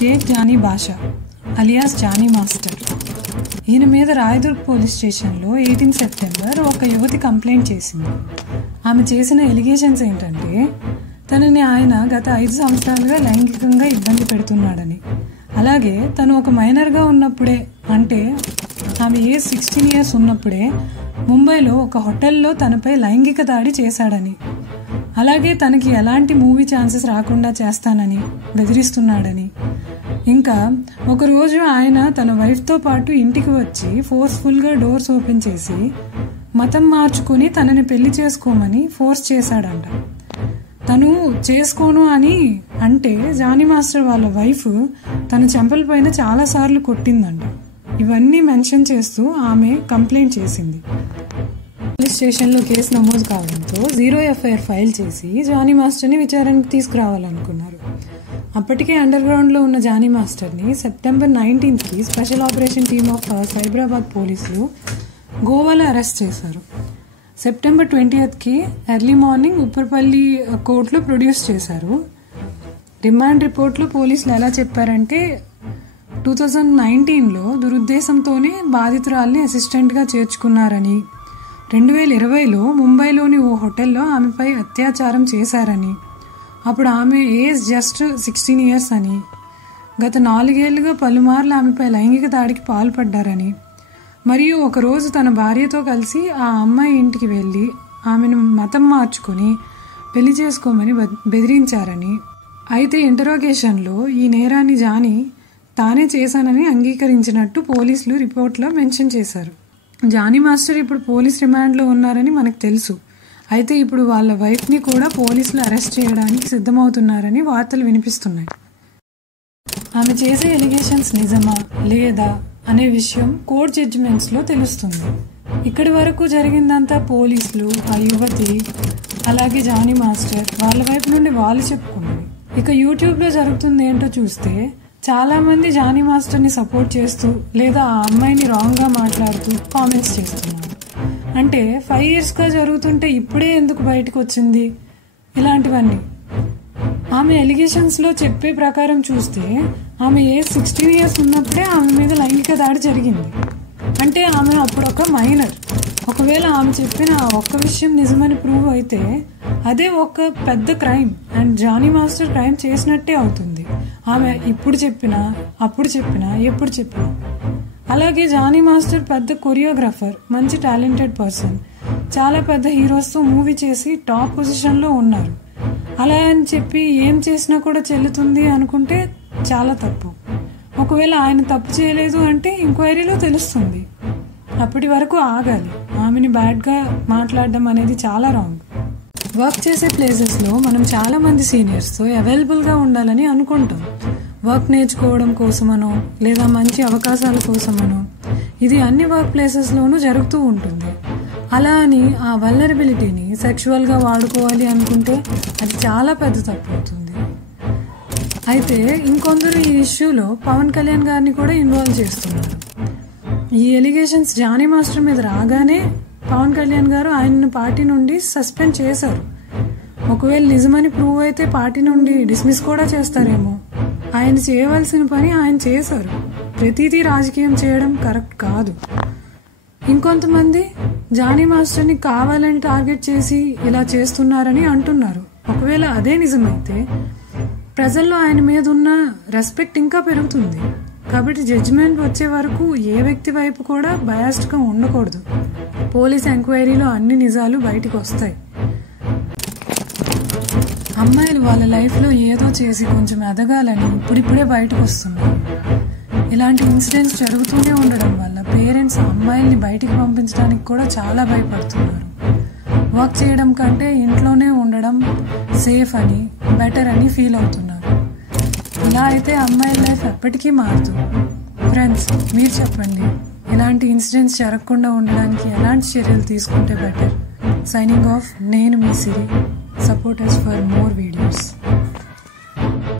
Sheikh Johnny బాషా alias Johnny master. ఈయన మీద Rayadurg police స్టేషన్లో 18 సెప్టెంబర్ ఒక యువతి కంప్లైంట్ చేసింది. ఆమె చేసిన ఎలిగేషన్స్ ఏంటంటే తనని ఆయన గత 5 సంవత్సరాలుగా లైంగికంగా ఇబ్బంది పెడుతున్నాడని, అలాగే తను ఒక మైనర్గా ఉన్నప్పుడే, అంటే ఆమె ఏజ్ 16 years ఉన్నప్పుడే ముంబైలో ఒక హోటల్లో తనపై లైంగిక దాడి చేశాడని, అలాగే తనకి ఎలాంటి మూవీ ఛాన్సెస్ రాకుండా చేస్తానని బెదిరిస్తున్నాడని, ఇంకా ఒకరోజు ఆయన తన వైఫ్తో పాటు ఇంటికి వచ్చి ఫోర్స్ఫుల్గా డోర్స్ ఓపెన్ చేసి మతం మార్చుకుని తనని పెళ్లి చేసుకోమని ఫోర్స్ చేశాడంట. తను చేసుకోను అని అంటే జానీ మాస్టర్ వాళ్ళ వైఫ్ తన చెంపల పైన చాలాసార్లు కొట్టిందంట. ఇవన్నీ మెన్షన్ చేస్తూ ఆమె కంప్లైంట్ చేసింది. పోలీస్ స్టేషన్లో కేసు నమోదు కావడంతో 0 FIR ఫైల్ చేసి జానీ మాస్టర్ని విచారణకు తీసుకురావాలనుకున్నారు. అప్పటికే అండర్ గ్రౌండ్లో ఉన్న జానీ మాస్టర్ని సెప్టెంబర్ 19కి special operation team of Cyberabad పోలీసులు గోవాలో అరెస్ట్ చేశారు. సెప్టెంబర్ 20కి ఎర్లీ మార్నింగ్ ఉప్పర్పల్లి కోర్టులో ప్రొడ్యూస్ చేశారు. రిమాండ్ రిపోర్ట్లో పోలీసులు ఎలా చెప్పారంటే 2019లో దురుద్దేశంతోనే బాధితురాల్ని అసిస్టెంట్గా చేర్చుకున్నారని, 2020లో ముంబైలోని ఓ హోటల్లో ఆమెపై అత్యాచారం చేశారని, అప్పుడు ఆమె ఏజ్ జస్ట్ 16 years అని, గత 4 ఏళ్లుగా పలుమార్లు ఆమెపై లైంగిక దాడికి పాల్పడ్డారని, మరియు ఒకరోజు తన భార్యతో కలిసి ఆ అమ్మాయి ఇంటికి వెళ్ళి ఆమెను మతం మార్చుకొని పెళ్లి చేసుకోమని బెదిరించారని, అయితే ఇంటరోగేషన్లో ఈ నేరాన్ని జానీ తానే చేశానని అంగీకరించినట్టు పోలీసులు రిపోర్ట్లో మెన్షన్ చేశారు. జానీ మాస్టర్ ఇప్పుడు పోలీస్ రిమాండ్లో ఉన్నారని మనకు తెలుసు. అయితే ఇప్పుడు వాళ్ళ వైఫ్ని కూడా పోలీసులు అరెస్ట్ చేయడానికి సిద్ధమవుతున్నారని వార్తలు వినిపిస్తున్నాయి. ఆమె చేసే ఎలిగేషన్స్ నిజమా లేదా అనే విషయం కోర్ట్ జడ్జిమెంట్స్లో తెలుస్తుంది. ఇక్కడి వరకు జరిగిందంతా పోలీసులు, ఆ యువతి, అలాగే జానీ మాస్టర్ వాళ్ళ వైపు నుండి వాళ్ళు చెప్పుకున్నది. ఇక యూట్యూబ్లో జరుగుతుంది ఏంటో చూస్తే చాలామంది జానీ మాస్టర్ని సపోర్ట్ చేస్తూ లేదా ఆ అమ్మాయిని రాంగ్గా మాట్లాడుతూ కామెంట్స్ చేస్తున్నారు. అంటే 5 yearsగా జరుగుతుంటే ఇప్పుడే ఎందుకు బయటకు వచ్చింది, ఇలాంటివన్నీ. ఆమె ఎలిగేషన్స్లో చెప్పే ప్రకారం చూస్తే ఆమె ఏజ్ 16 years ఉన్నప్పుడే ఆమె మీద లైంగిక దాడి జరిగింది. అంటే ఆమె అప్పుడు ఒక మైనర్. ఒకవేళ ఆమె చెప్పిన ఆ ఒక్క విషయం నిజమని ప్రూవ్ అయితే అదే ఒక పెద్ద crime and Jani master crime చేసినట్టే అవుతుంది. ఆమె ఇప్పుడు చెప్పినా, అప్పుడు చెప్పినా, ఎప్పుడు చెప్పినా. అలాగే జానీ మాస్టర్ పెద్ద కొరియోగ్రాఫర్, మంచి టాలెంటెడ్ పర్సన్, చాలా పెద్ద హీరోస్తో మూవీ చేసి టాప్ పొజిషన్లో ఉన్నారు. అలా అని చెప్పి ఏం చేసినా కూడా చెల్లుతుంది అనుకుంటే చాలా తప్పు. ఒకవేళ ఆయన తప్పు చేయలేదు అంటే ఎంక్వైరీలో తెలుస్తుంది. అప్పటి వరకు ఆగాలి. ఆమెని బ్యాడ్గా మాట్లాడడం అనేది చాలా రాంగ్. వర్క్ చేసే ప్లేసెస్లో మనం చాలా మంది సీనియర్స్తో అవైలబుల్గా ఉండాలని అనుకుంటాం. వర్క్ నేర్చుకోవడం కోసమనో లేదా మంచి అవకాశాల కోసమనో. ఇది అన్ని వర్క్ ప్లేసెస్లోనూ జరుగుతూ ఉంటుంది. అలా అని ఆ వల్నరబిలిటీని సెక్షువల్గా వాడుకోవాలి అనుకుంటే అది చాలా పెద్ద తప్పు అవుతుంది. అయితే ఇంకొందరు ఈ ఇష్యూలో పవన్ కళ్యాణ్ గారిని కూడా ఇన్వాల్వ్ చేస్తున్నారు. ఈ ఎలిగేషన్స్ జానీ మాస్టర్ మీద రాగానే పవన్ కళ్యాణ్ గారు ఆయనను పార్టీ నుండి సస్పెండ్ చేశారు. ఒకవేళ నిజమని ప్రూవ్ అయితే పార్టీ నుండి డిస్మిస్ కూడా చేస్తారేమో. ఆయన చేయవలసిన పని ఆయన చేశారు. ప్రతిదీ రాజకీయం చేయడం కరెక్ట్ కాదు. ఇంకొంతమంది జానీ మాస్టర్ని కావాలని టార్గెట్ చేసి ఇలా చేస్తున్నారని అంటున్నారు. ఒకవేళ అదే నిజమైతే ప్రజల్లో ఆయన మీద ఉన్న రెస్పెక్ట్ ఇంకా పెరుగుతుంది. కాబట్టి జడ్జిమెంట్ వచ్చే వరకు ఏ వ్యక్తి వైపు కూడా బయాస్డ్గా ఉండకూడదు. పోలీస్ ఎంక్వైరీలో అన్ని నిజాలు బయటకు వస్తాయి. అమ్మాయిలు వాళ్ళ లైఫ్లో ఏదో చేసి కొంచెం ఎదగాలని ఇప్పుడిప్పుడే బయటకు వస్తున్నారు. ఇలాంటి ఇన్సిడెంట్స్ జరుగుతూనే ఉండడం వల్ల పేరెంట్స్ అమ్మాయిల్ని బయటికి పంపించడానికి కూడా చాలా భయపడుతున్నారు. వర్క్ చేయడం కంటే ఇంట్లోనే ఉండడం సేఫ్ అని, బెటర్ అని ఫీల్ అవుతున్నారు. ఇలా అయితే అమ్మాయిల లైఫ్ ఎప్పటికీ మారుతూ. ఫ్రెండ్స్, మీరు చెప్పండి, ఇలాంటి ఇన్సిడెంట్స్ జరగకుండా ఉండడానికి ఎలాంటి చర్యలు తీసుకుంటే బెటర్? సైనింగ్ ఆఫ్, నేను మీ Siri. Support us for more videos.